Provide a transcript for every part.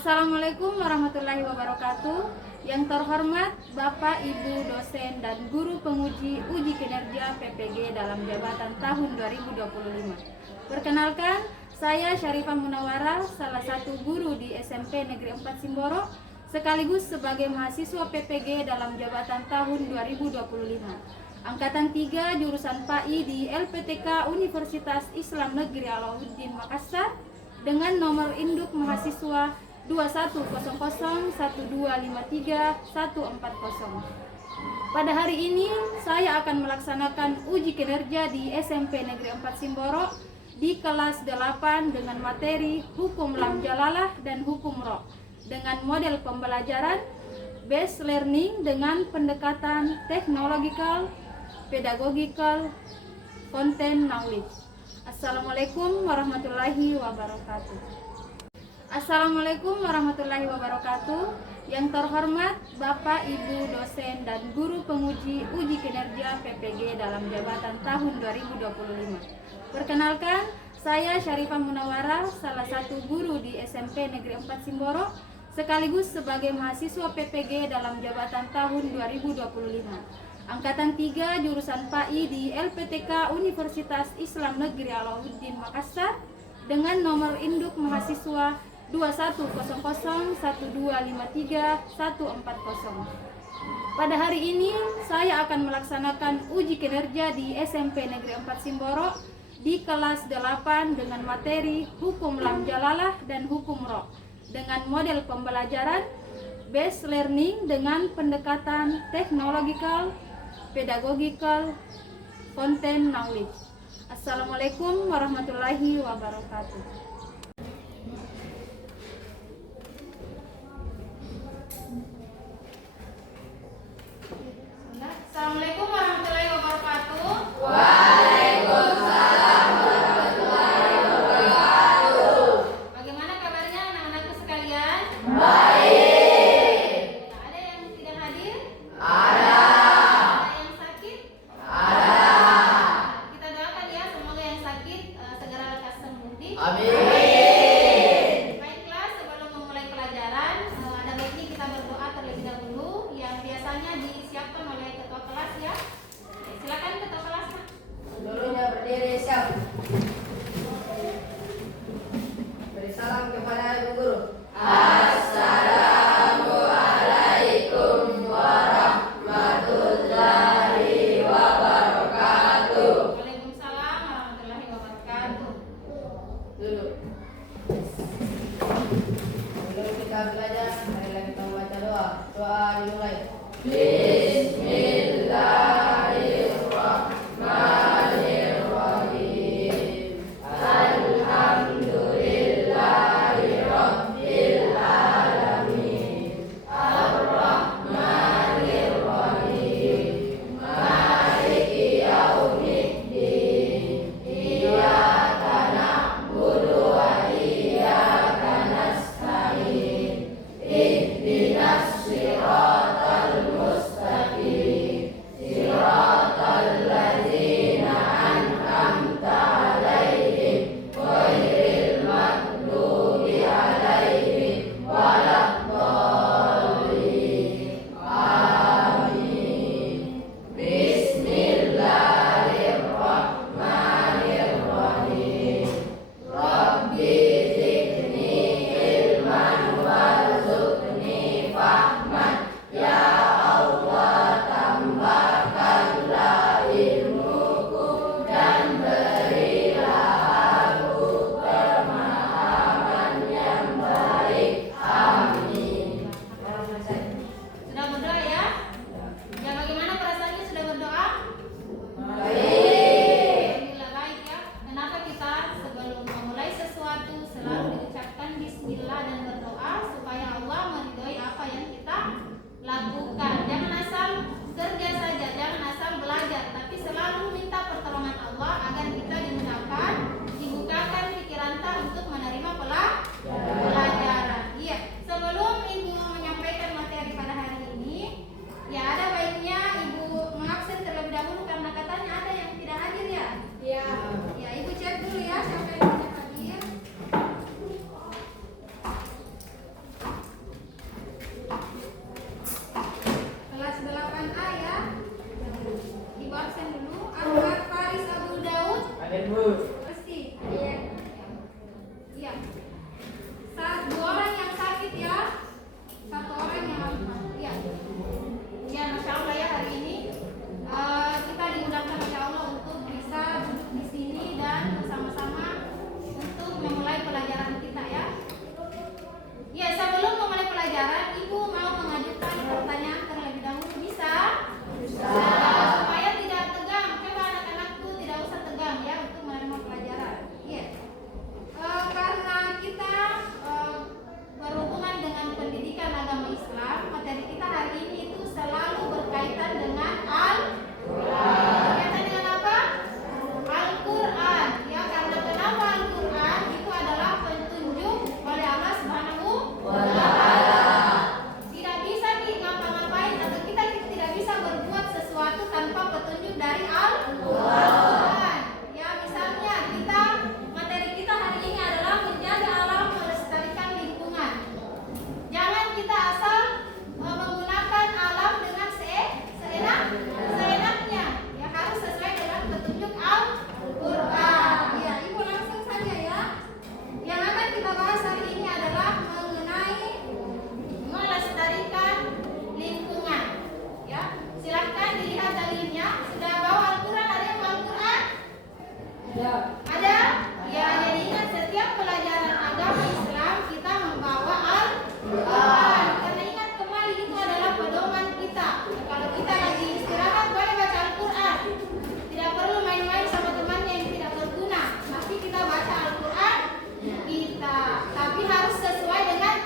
Assalamualaikum warahmatullahi wabarakatuh. Yang terhormat Bapak, Ibu, dosen, dan guru penguji uji kinerja PPG dalam jabatan tahun 2025. Perkenalkan, saya Syarifah Munawwarah, salah satu guru di SMP Negeri 4 Simboro, sekaligus sebagai mahasiswa PPG dalam jabatan tahun 2025. Angkatan 3 jurusan PAI di LPTK Universitas Islam Negeri Alauddin Makassar dengan nomor induk mahasiswa 21001253 Pada hari ini saya akan melaksanakan uji kinerja di SMP Negeri 4 Simboro di kelas 8 dengan materi Hukum Lam Jalalah dan Hukum Ro dengan model pembelajaran based learning dengan pendekatan technological, pedagogical, content knowledge. Assalamualaikum warahmatullahi wabarakatuh. Assalamualaikum warahmatullahi wabarakatuh. Yang terhormat Bapak, Ibu, dosen, dan guru penguji uji kinerja PPG dalam jabatan tahun 2025. Perkenalkan, saya Syarifah Munawwarah, salah satu guru di SMP Negeri 4 Simboro, sekaligus sebagai mahasiswa PPG dalam jabatan tahun 2025. Angkatan 3 jurusan PAI di LPTK Universitas Islam Negeri Alauddin Makassar dengan nomor induk mahasiswa 21001253 Pada hari ini saya akan melaksanakan uji kinerja di SMP Negeri 4 Simboro di kelas 8 dengan materi Hukum Lam Jalalah dan Hukum Ro dengan model pembelajaran based learning dengan pendekatan technological, pedagogical, content knowledge. Assalamualaikum warahmatullahi wabarakatuh. Assalamualaikum warahmatullahi wabarakatuh. Waalaikumsalam warahmatullahi wabarakatuh. Bagaimana kabarnya anak-anakku sekalian? Baik. Ada yang tidak hadir? Ada. Ada yang sakit? Ada. Kita doakan ya, semoga yang sakit segera lekas sembuh. Amin. Bersih. Iya. Dua orang yang sakit ya. Satu orang yang iya. Ya, Masya Allah ya, hari ini kita dimudahkan oleh Allah untuk bisa duduk di sini dan bersama-sama untuk memulai pelajaran kita ya. Ya, sebelum memulai pelajaran, Ibu mau mengajukan pertanyaan terlebih dahulu, bisa? Bisa. Supaya tidak tegang, coba anak-anakku tidak usah tegang ya untuk menerima pelajaran. Iya. Karena kita berhubungan dengan pendidikan agama Islam, materi kita hari ini itu selalu berkaitan dengan Al-Quran. Berkaitan dengan apa? Al-Quran. Ya, karena kenapa Al-Quran itu adalah petunjuk oleh Allah Subhanahu wa Ta'ala. Tidak bisa ngapa-ngapain atau kita tidak bisa berbuat sesuatu tanpa petunjuk dari Al-Quran. Ya, misalnya materi kita hari ini adalah menjaga alam, melestarikan lingkungan. Jangan kita asal menggunakan alam dengan seenaknya. Ya, harus sesuai dengan petunjuk Al-Quran. Ya, Ibu langsung saja ya. Yang akan kita bahas hari ini adalah mengenai melestarikan lingkungan. Ya, silahkan dilihat dalilnya. Sudah bawa Al-Quran? Ada yang bawa Al-Quran? Ada? Ya, jadi ingat setiap pelajaran agama Islam kita membawa Al-Quran. Karena ingat kembali itu adalah pedoman kita. Kalau kita lagi istirahat boleh baca Al-Quran. Tidak perlu main-main sama temannya yang tidak berguna. Pasti kita baca Al-Quran kita. Tapi harus sesuai dengan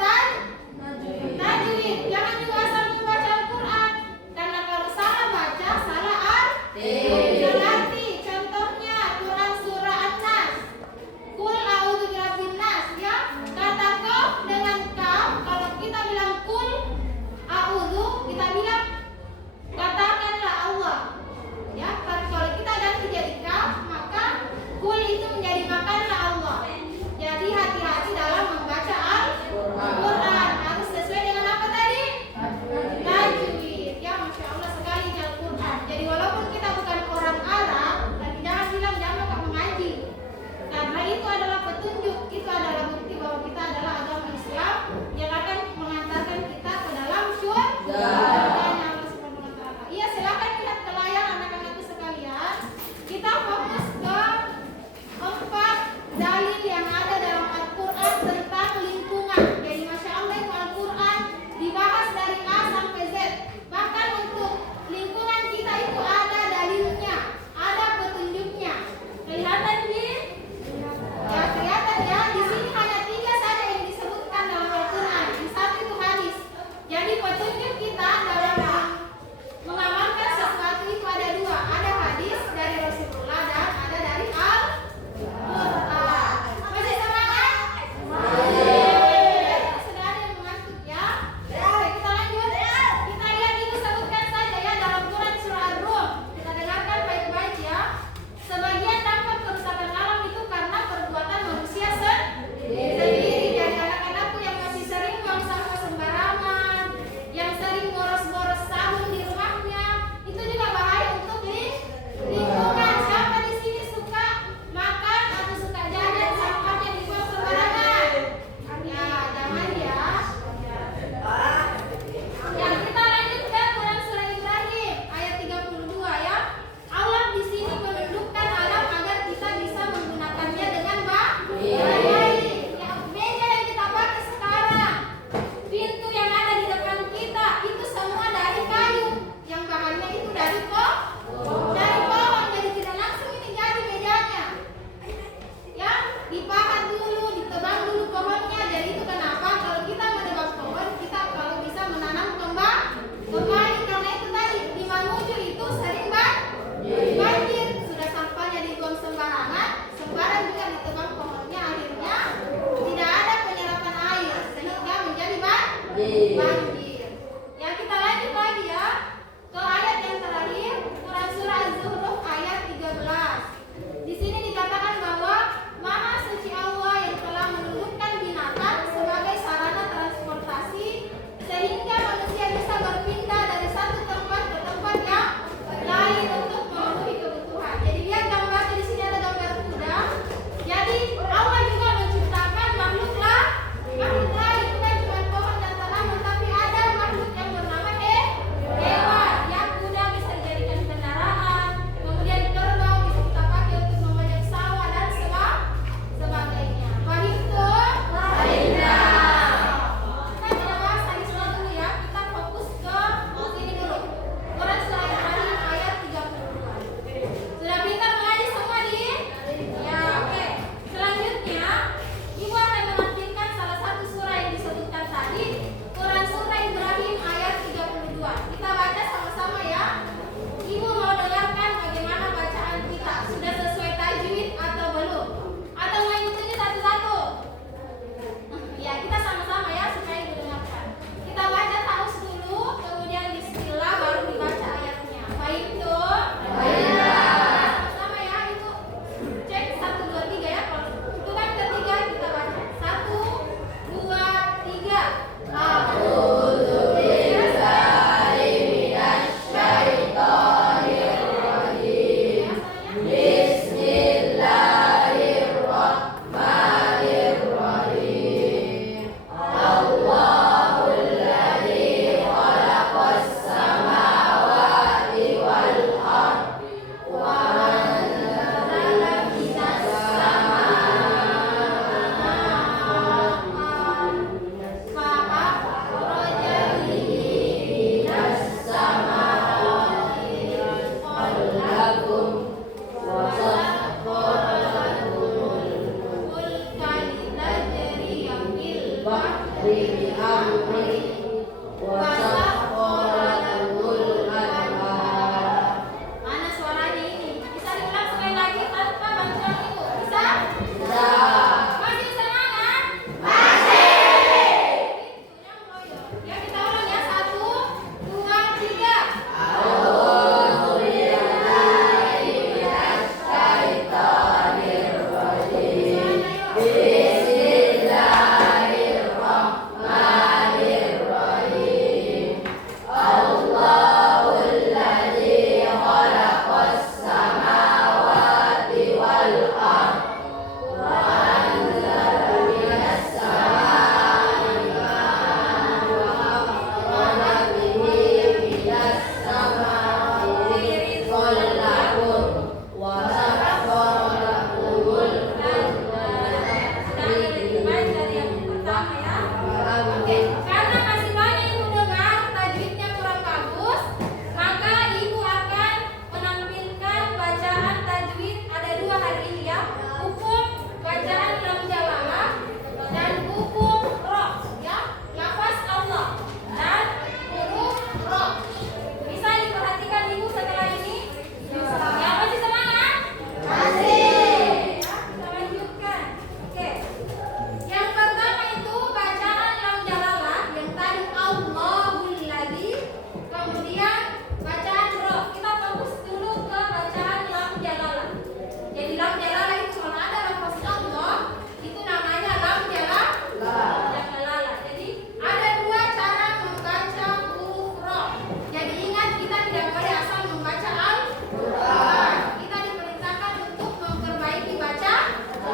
tajwid. Jangan juga asal membaca Al-Quran. Karena kalau salah baca, salah arti. Contohnya Quran surah An-Nas.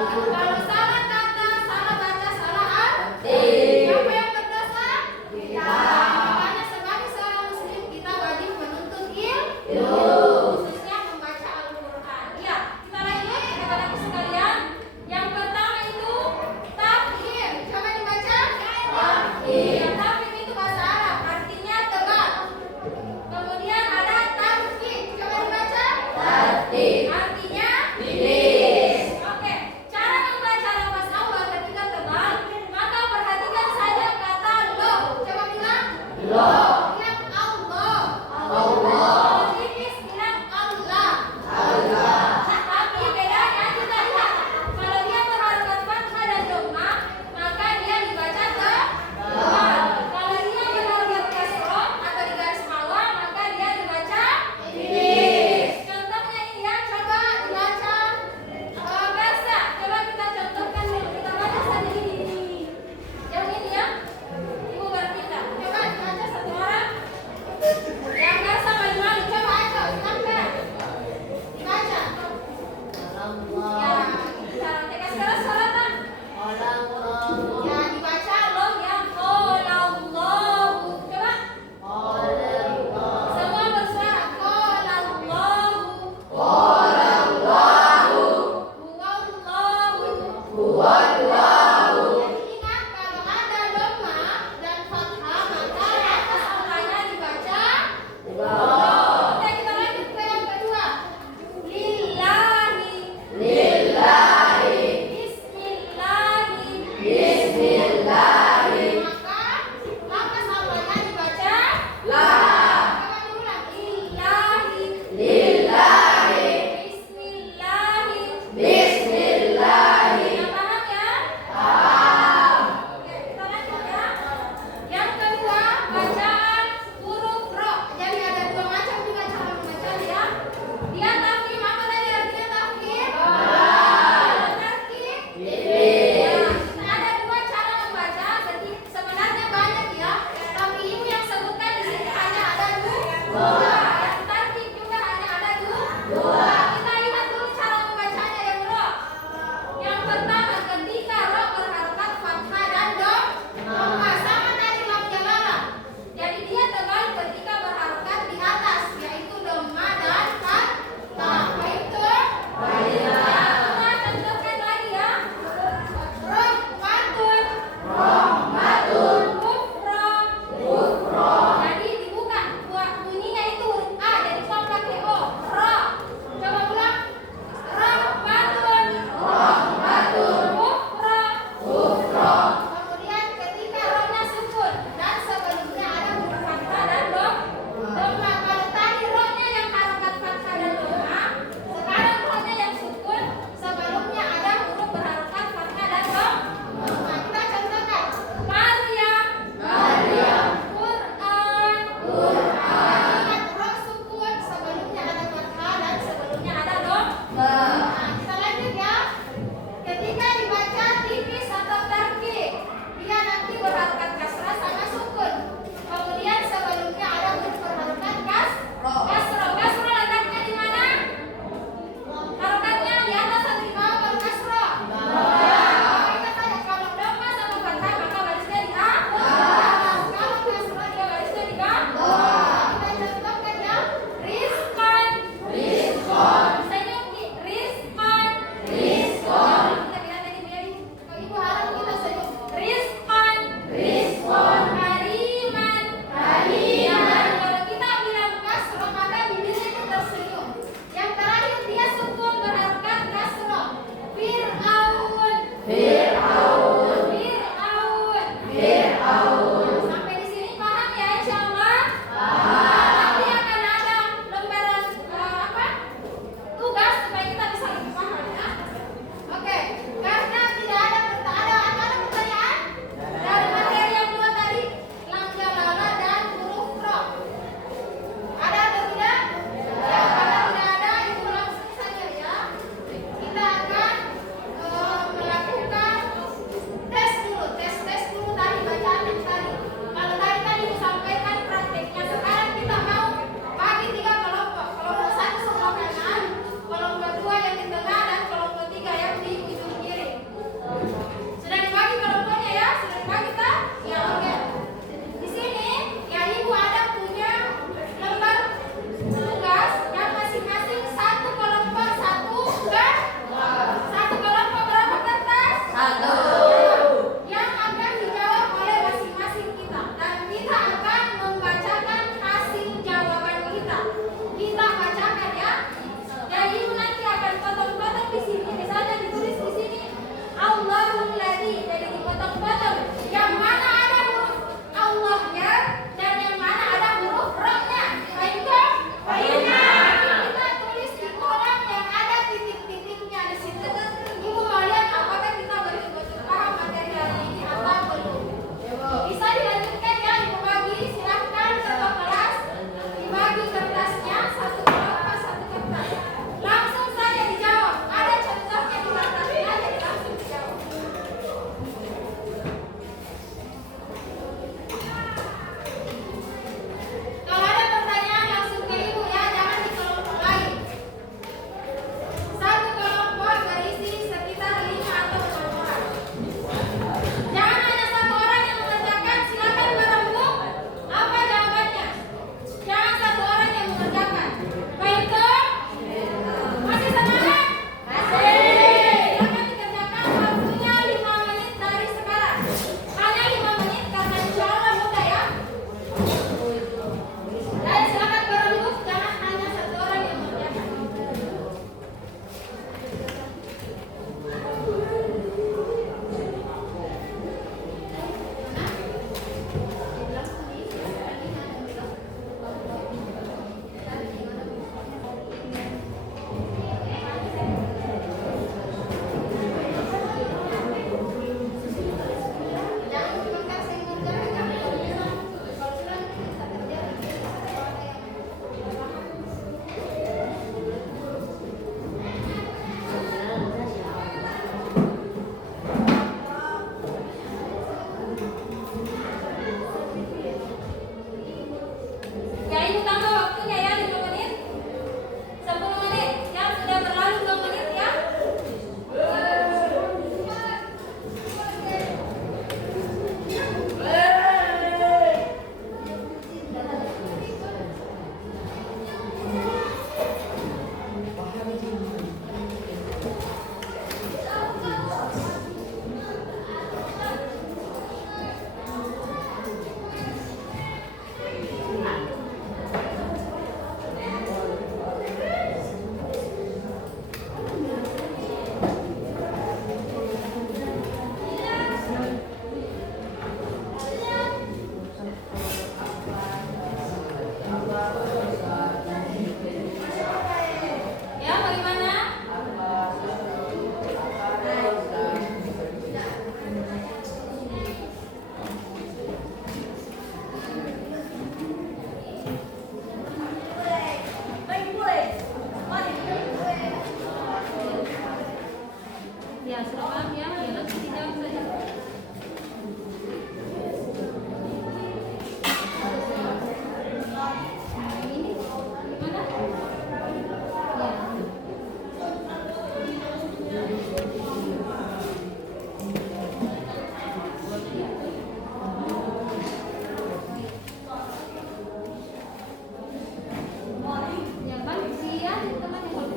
Kalau salah kata, salah baca, salah arti. Siapa yang berdosa? Kita. Makanya sebagai seorang muslim kita wajib menuntut ilmu, khususnya membaca Al-Quran. Ya, kita lanjut kepada sekalian. Yang pertama itu tafhim. Coba dibaca. Tafhim. Tafhim itu bahasa Arab, artinya tebak. Kemudian ada tartib. Coba dibaca. Tartib. Artinya pilih. Oke, cara Ya, sudah paham ya? Ya, nanti dijawab saja. Ini gimana? Ya kan, sian teman yang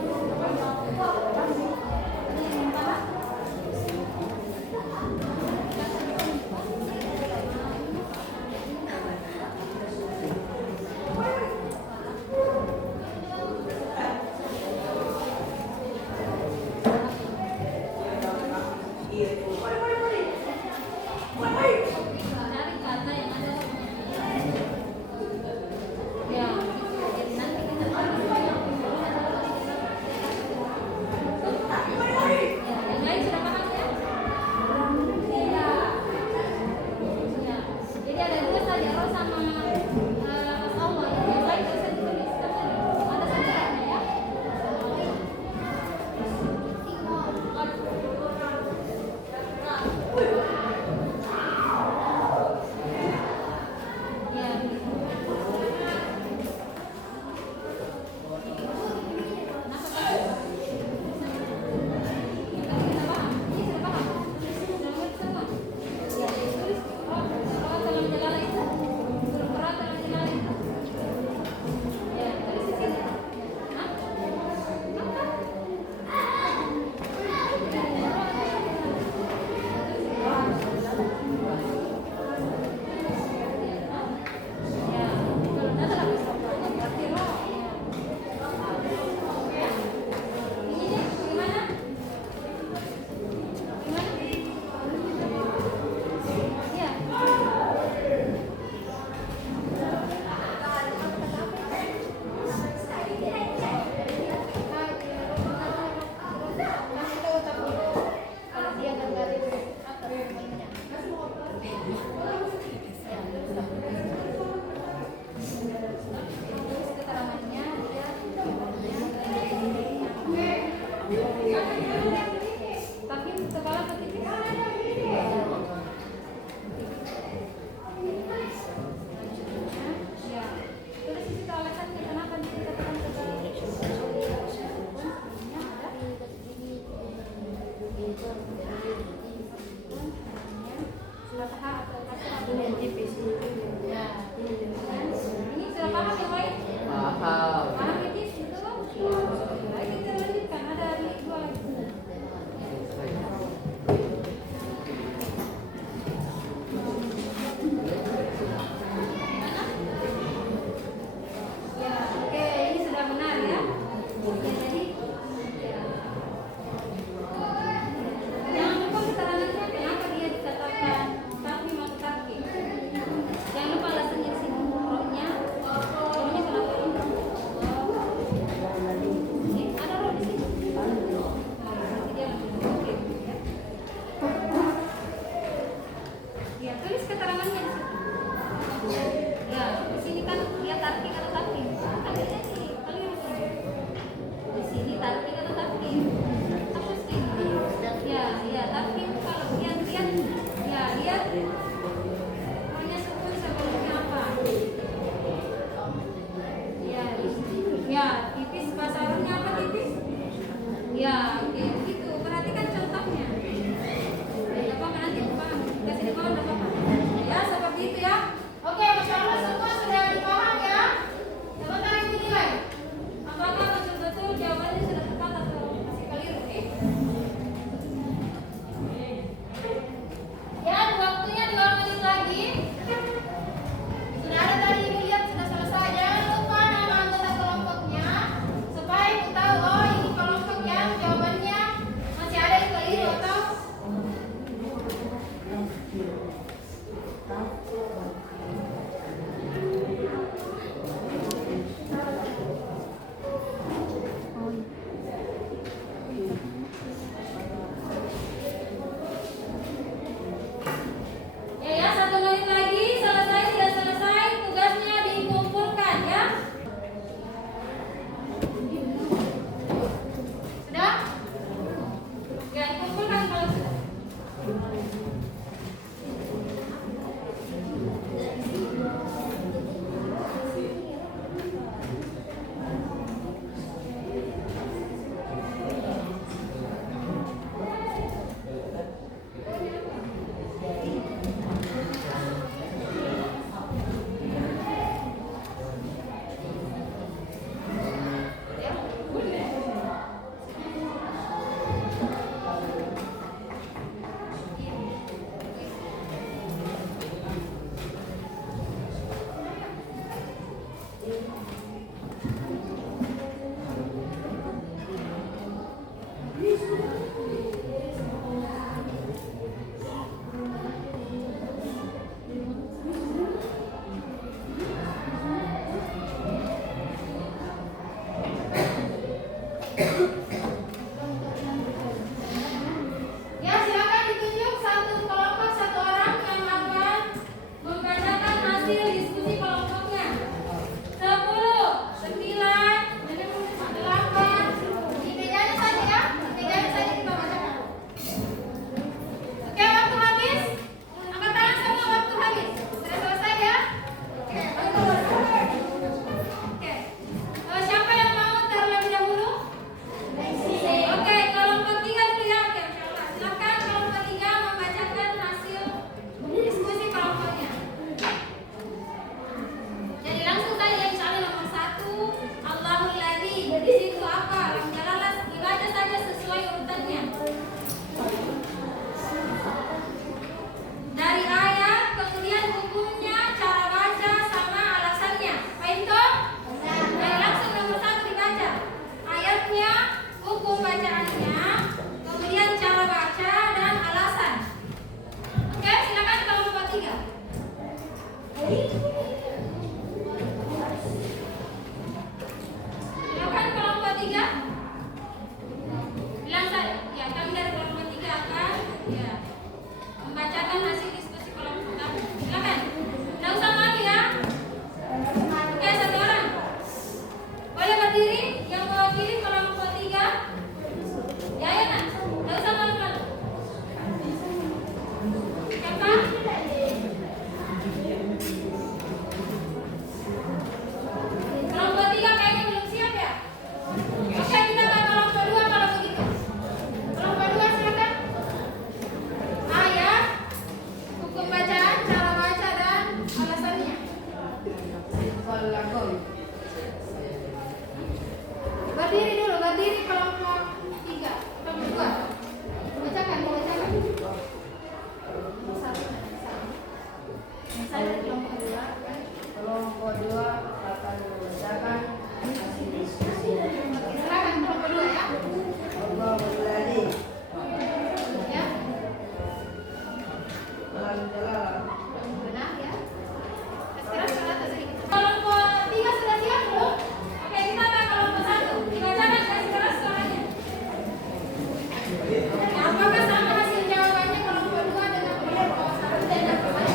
Apakah sama hasil jawabannya kelompok 2 dengan kelompok 1 dan kelompok 2?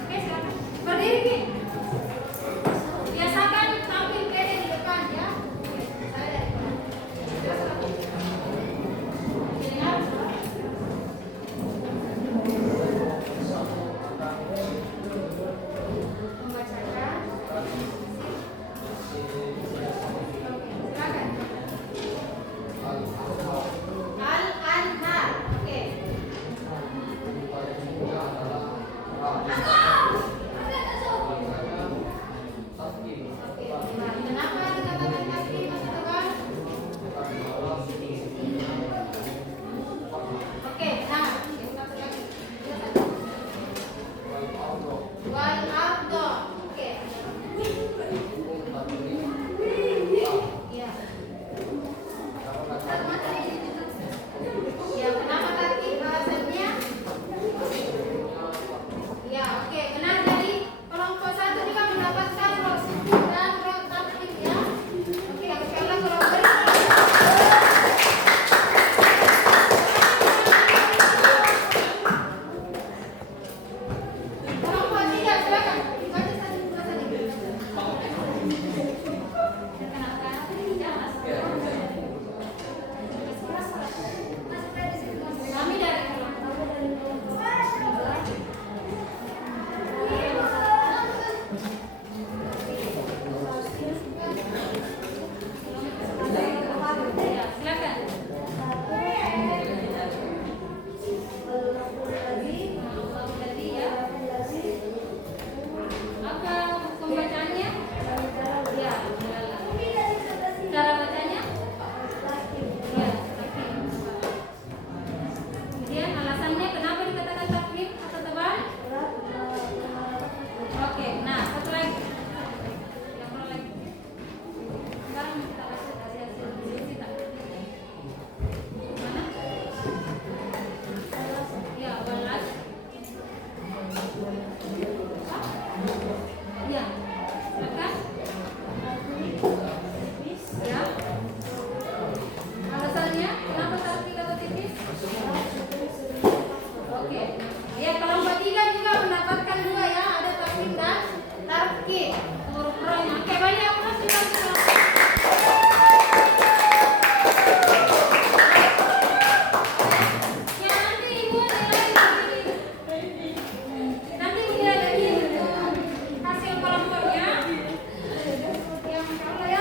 Oke, silakan. Berdiri, Ki. Biasakan tampil pede di depan ya. Saya dari dengar. Membacakan. Silakan. Al-Anhar. Oke. Kenapa dikatakan kaki Mas Tegar? Oke, nah, satu lagi. Wal ardo. Oke. Iya. Ya, kenapa kaki alasannya? Ya, oke. Benar, jadi kelompok 1 juga mendapatkan rok sukun dan rok tartib ya. Oke, sekarang kalau beri kelompok 3 silakan. Baca saja Kenapa? Kami dari Ya, silakan. Tadi ya. Apa pembacanya? Ya, cara bacanya? Ya, taklim. Kemudian alasannya kenapa dikatakan taklim atau tebal? Oke, nah satu lagi. Yang lagi. Sekarang kita lihat hasil diskusi tak? Mana? Ya, walas. Ya, silakan. Ya. Alasannya kenapa tarkik atau tipis? Oke. Ya, kelompok 3 juga mendapatkan 2 ya, ada taklim dan tarkik. Huruf-hurufnya. Oke, banyak yang masih Ya, nanti Ibu nilai lagi. Nanti nilai lagi untuk hasil kelompoknya. Yang kalau ya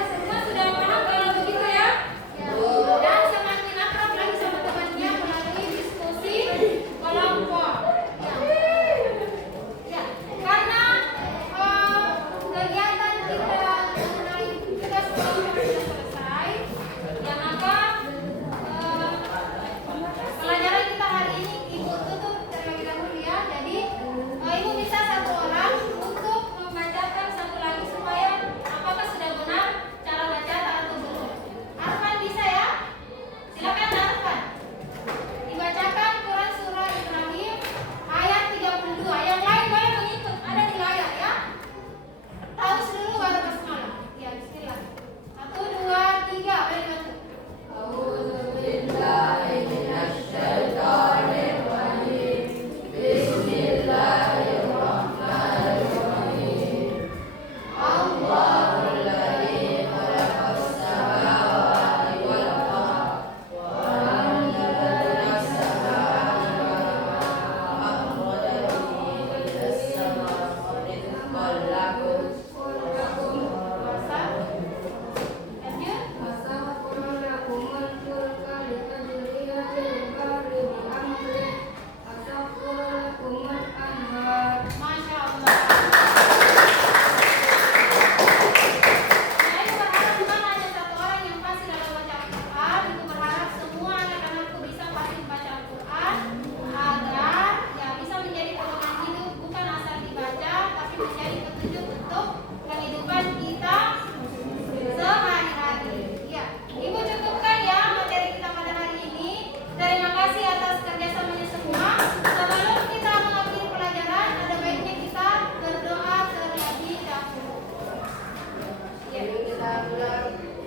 Alhamdulillah.